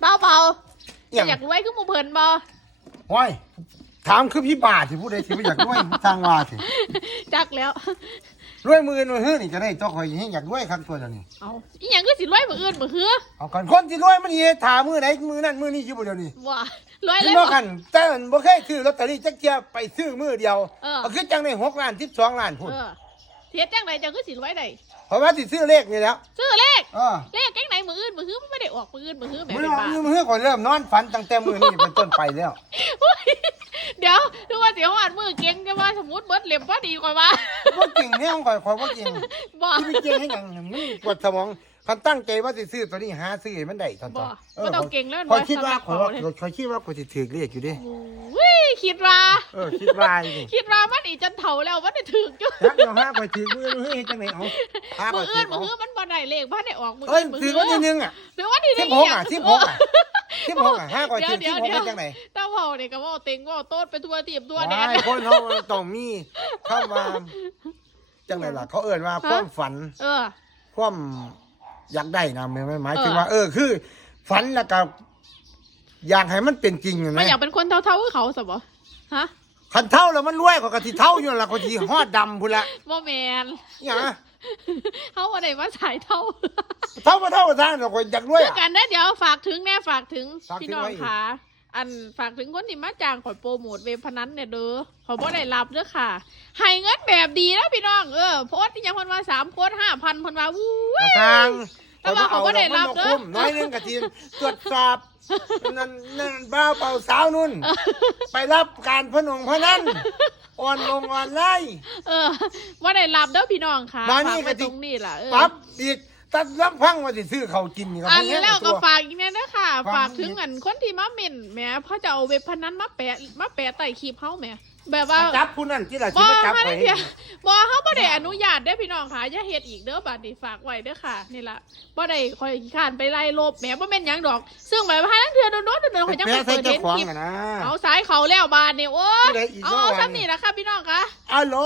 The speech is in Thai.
เบาเบาเอี่ยงอยากรวยขึ้นหมู่เพิ่นบ่โอ้ยถามคือพี่บาทสิผู้ใดสิบ่อยากรวยสร้างว่าสิจักแล้วรวยมือมาฮื้อนี่จะได้ตัวข่อยให้อยากรวยคักตัวเดี๋ยวนี้เอาอีหยังก็สิรวยมื้ออื่นมื้อคือเอากันคนที่รวยมันนี่ถามมือไหนมือนั่นมือนี่อยู่บ่เดี๋ยวนี้ว่ารวยเลที่ยบ่บ่กันแต่มันบ่เคยซื้อลอตเตอรี่จักเที่ยไปซื้อมือเดียวเออ เอาคือจังได้6ล้าน12ล้านพุ่นเออเทียดจังไดเจ้าคือสิรวยได้ เพราะว่าสิซื้อเลขนี่แล้ว ซื้อเลข เออ เลขจังไหนมื้ออื่นมื้อคือมันไม่ได้ออกมื้ออื่นมื้อคือแหม่มือเป็นนอนบ้ามือมือก่อนเริ่มนอนฝันตั้งแต่มือนี้เป็นต้นไปแล้วเดี๋ยวดูว่าสิฮอดมื้อเก่งจะว่าสมมุติเบิดเหลี่ยมพอดีกว่าว่าบ่จริงเนี่ยของข่อยข่อยบ่จริงบ่ที่ไปเก่งให้หยังมึงปวดสมองคันตั้งใจว่าสิซื้อตัวนี้หาซื้อให้มันได้ตอนบ่ต่อเอบ่อต้องเก่งแล้วข่อยคิดว่าสำหรับข่อยว่าเขเลยข่อยคิดว่าข่อยสิถือเลขอยู่เดิอุ้ยคิดว่า เออคิดว่าอยู่คิดว่ามันอีจนเฒ่าแล้วมันได้ถึกอยู่ยักเดี๋ยวหาข่อยถือมือมือให้จังไหนเอาหาข่มื้ออยอื่ถืนอมื้อเอาคือมันบ่ได้เลขบ่ได้ออกมื้อเอ้ยมื้ถือวันที่หนึงอะหรือว่าที่สิบหกอะสิบหกอะสิบหกอะห้าข่อยถือสิบหกเป็นจังไหนตาเผาเนี่ยก็ว่าเต็งว่าโต้นไปทั่วทีบทั่วแดนว้ายคนเขาต้องมีเข้ามาจังไหนล่ะ เขาเอ่นว่าความฝัน เออ ความอยากได้นะหมายหมายถึงเออว่า เออคือ ฝันแล้วก็อยากให้มันเป็นจริงไม่นะอยากเป็นคนเท่าๆกับเขาสบฮะ คันเท่าแล้วมันรวยกว่ากะทิเท่าอยู่นั่นละกะทิฮอดดำพุ่นละบ่แมนเนี่ยนะเขาบ่ได้มาสายเท่าเท่ามาเท่ากับทางเราก็อยากรวยคืออะ กันนะเดี๋ยวฝากถึงแน่ฝากถึงฝากถึงพี่น้องไว้อีก ค่ะอันฝากถึงคนที่มาจ้างข่อยโปรโมทเว็บพนันเนี่ยเด้อขอยบ่ได้รับเด้อค่ะให้เงินแบบดีนะพี่น้องเออโพสต์ที่ยังเพิ่นว่า3โพสต์5,000เพิ่นว่าวู้กระทาง แต่ว่าเขาก็ได้รับเด้เด้อน้อยหนึงกะทิตรวจสอบนั่นนั่นบ้าวเป่าสาวนุ่น ไปรับการพนงพนันออนลงออนไลน์เออว่าได้รับเด้อพี่น้องค่ะมาฝานี่กไว้ก็สิตรงนี้ล่ะเออปั๊บอีกตัดรับฟังว่าสิซื้อเขาวกินนี่ก็อันไม่แห้งแล้วตัก็วฝากอีกนะเด้อค่ะฝากฝากถึงอันคนที่มาเม่นแหมพ่อจะเอาเว็บพนันมาแปะมาแปะใต้คลิปเฮาแหม แบบว่าจับผู้นั้นที่ละบ่ที่มาจับฮะไปนี่เพียบ่เฮาบ่ได้อนุญาตเด้อพี่น้องค่ะอย่าเฮ็ดอีกเด้อบัดนี้ฝากไว้เด้อค่ะนี่ล่ะบ่ได้คอยขี้คร้านไปไล่ลบแหมบ่แม่นหยังดอก ซึ่งแบบว่าทั้งเทื่อโดนๆโดนๆเขายังแพ้ไม่ใส่เปิดเจ้าเห็นของคลิปอะนะเอาสายเขาแล้วบาดนี่โอ้ยผู้ใดอีกเอาเนาะเอาวะซ้ำนี่ล่ะค่ะพี่น้องค่ะอัลโหล